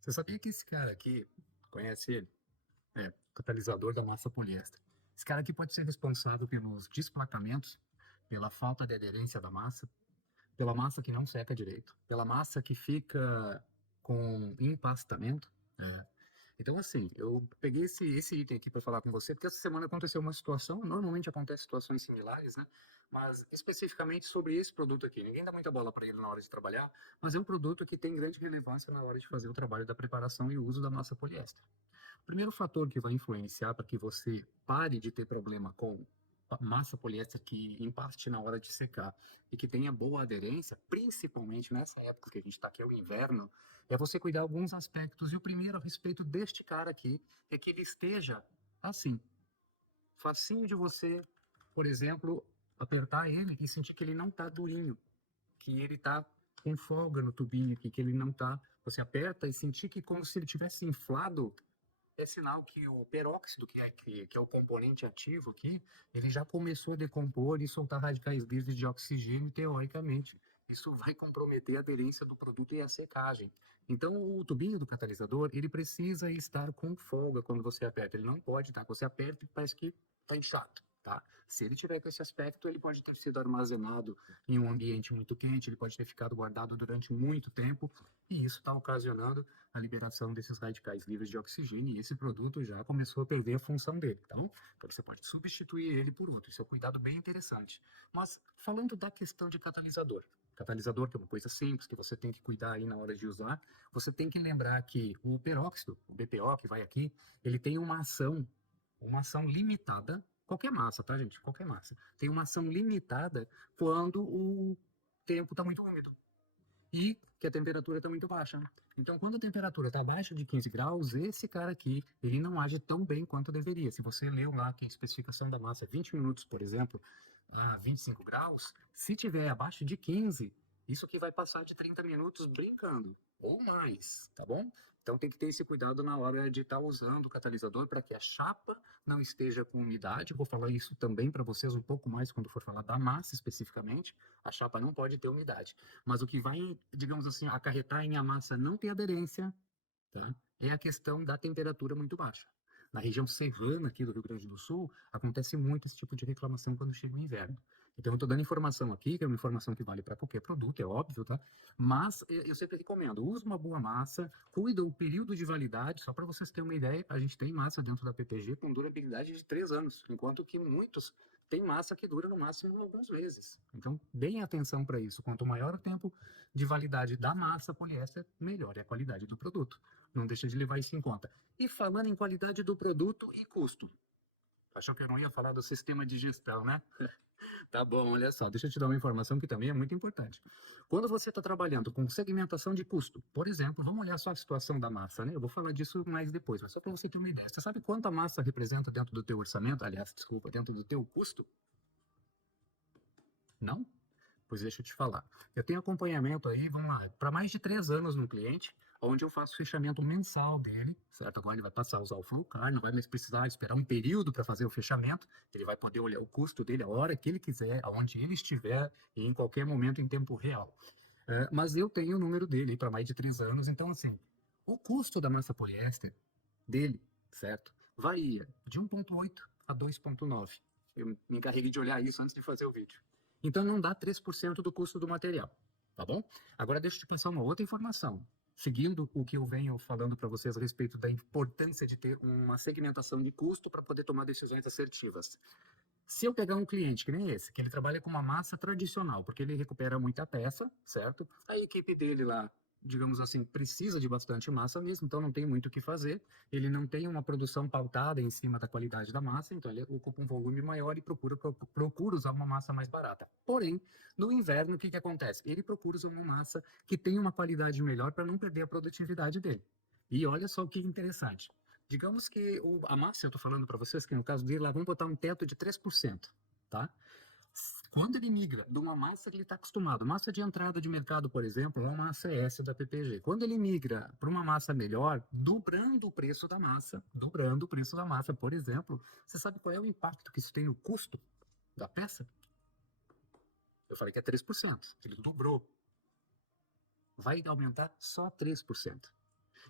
Você sabia que esse cara aqui, conhece ele? É, catalisador da massa poliéster. Esse cara aqui pode ser responsável pelos desplacamentos, pela falta de aderência da massa, pela massa que não seca direito, pela massa que fica com empastamento. É. Então, assim, eu peguei esse item aqui para falar com você, porque essa semana aconteceu uma situação, normalmente acontecem situações similares, né? Mas especificamente sobre esse produto aqui. Ninguém dá muita bola para ele na hora de trabalhar, mas é um produto que tem grande relevância na hora de fazer o trabalho da preparação e uso da massa poliéster. O primeiro fator que vai influenciar para que você pare de ter problema com massa poliéster que empaste na hora de secar e que tenha boa aderência, principalmente nessa época que a gente está aqui, é o inverno, é você cuidar alguns aspectos. E o primeiro a respeito deste cara aqui é que ele esteja assim, facinho de você, por exemplo, apertar ele e sentir que ele não está durinho, que ele está com folga no tubinho aqui, que ele não está. Você aperta e sentir que como se ele tivesse inflado, é sinal que o peróxido, que é o componente ativo aqui, ele já começou a decompor e soltar radicais livres de oxigênio, teoricamente. Isso vai comprometer a aderência do produto e a secagem. Então, o tubinho do catalisador, ele precisa estar com folga quando você aperta. Ele não pode estar. Você aperta e parece que está inchado, tá? Se ele tiver com esse aspecto, ele pode ter sido armazenado em um ambiente muito quente, ele pode ter ficado guardado durante muito tempo, e isso está ocasionando a liberação desses radicais livres de oxigênio, e esse produto já começou a perder a função dele. Então, você pode substituir ele por outro. Isso é um cuidado bem interessante. Mas, falando da questão de catalisador, que é uma coisa simples, que você tem que cuidar aí na hora de usar, você tem que lembrar que o peróxido, o BPO, que vai aqui, ele tem uma ação limitada, qualquer massa, tá, gente? Qualquer massa. Tem uma ação limitada quando o tempo está muito úmido e que a temperatura está muito baixa, né? Então, quando a temperatura está abaixo de 15 graus, esse cara aqui, ele não age tão bem quanto deveria. Se você leu lá que a especificação da massa é 20 minutos, por exemplo, a 25 graus, se tiver abaixo de 15, isso aqui vai passar de 30 minutos brincando, ou mais, tá bom? Então tem que ter esse cuidado na hora de estar usando o catalisador para que a chapa não esteja com umidade. Vou falar isso também para vocês um pouco mais quando for falar da massa especificamente. A chapa não pode ter umidade. Mas o que vai, digamos assim, acarretar em a massa não ter aderência, tá? É a questão da temperatura muito baixa. Na região serrana aqui do Rio Grande do Sul, acontece muito esse tipo de reclamação quando chega o inverno. Então, eu estou dando informação aqui, que é uma informação que vale para qualquer produto, é óbvio, tá? Mas eu sempre recomendo, use uma boa massa, cuida o período de validade, só para vocês terem uma ideia, a gente tem massa dentro da PPG com durabilidade de 3 anos, enquanto que muitos têm massa que dura no máximo alguns meses. Então, deem atenção para isso. Quanto maior o tempo de validade da massa poliéster, melhor é a qualidade do produto. Não deixa de levar isso em conta. E falando em qualidade do produto e custo. Achou que eu não ia falar do sistema de gestão, né? Tá bom, olha só, deixa eu te dar uma informação que também é muito importante. Quando você está trabalhando com segmentação de custo, por exemplo, vamos olhar só a situação da massa, né? Eu vou falar disso mais depois, mas só para você ter uma ideia. Você sabe quanto a massa representa dentro do teu orçamento? Aliás, desculpa, dentro do teu custo? Não? Pois deixa eu te falar. Eu tenho acompanhamento aí, vamos lá, para mais de 3 anos no cliente, onde eu faço fechamento mensal dele, certo? Agora ele vai passar a usar o Flowcar, não vai mais precisar esperar um período para fazer o fechamento, ele vai poder olhar o custo dele a hora que ele quiser, aonde ele estiver e em qualquer momento em tempo real. Mas eu tenho o número dele para mais de 3 anos, então assim, o custo da massa poliéster dele, certo? Varia de 1,8 a 2,9. Eu me encarreguei de olhar isso antes de fazer o vídeo. Então não dá 3% do custo do material, tá bom? Agora deixa eu te passar uma outra informação. Seguindo o que eu venho falando para vocês a respeito da importância de ter uma segmentação de custo para poder tomar decisões assertivas. Se eu pegar um cliente que nem esse, que ele trabalha com uma massa tradicional, porque ele recupera muita peça, certo? A equipe dele lá, digamos assim, precisa de bastante massa mesmo, então não tem muito o que fazer. Ele não tem uma produção pautada em cima da qualidade da massa, então ele ocupa um volume maior e procura usar uma massa mais barata. Porém, no inverno, o que acontece? Ele procura usar uma massa que tenha uma qualidade melhor para não perder a produtividade dele. E olha só o que interessante. Digamos que a massa, eu estou falando para vocês que no caso dele, lá vamos botar um teto de 3%, tá? Quando ele migra de uma massa que ele está acostumado, massa de entrada de mercado, por exemplo, é uma massa S da PPG. Quando ele migra para uma massa melhor, dobrando o preço da massa, por exemplo, você sabe qual é o impacto que isso tem no custo da peça? Eu falei que é 3%. Ele dobrou. Vai aumentar só 3%.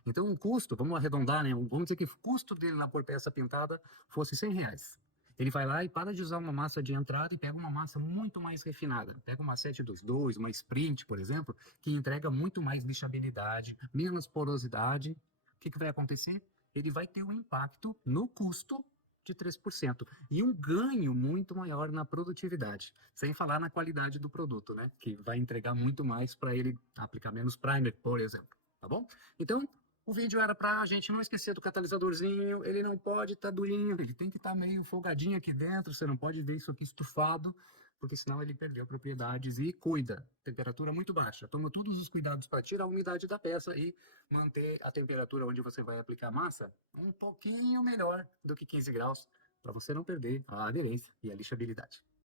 Então, o custo, vamos arredondar, né? Vamos dizer que o custo dele lá por peça pintada fosse R$ 100. Ele vai lá e para de usar uma massa de entrada e pega uma massa muito mais refinada. Pega uma 722, uma Sprint, por exemplo, que entrega muito mais lixabilidade, menos porosidade. O que vai acontecer? Ele vai ter um impacto no custo de 3% e um ganho muito maior na produtividade, sem falar na qualidade do produto, né? Que vai entregar muito mais para ele aplicar menos primer, por exemplo, tá bom? Então, o vídeo era para a gente não esquecer do catalisadorzinho, ele não pode estar durinho, ele tem que estar meio folgadinho aqui dentro, você não pode ver isso aqui estufado, porque senão ele perdeu propriedades. E cuida, temperatura muito baixa. Toma todos os cuidados para tirar a umidade da peça e manter a temperatura onde você vai aplicar a massa um pouquinho melhor do que 15 graus, para você não perder a aderência e a lixabilidade.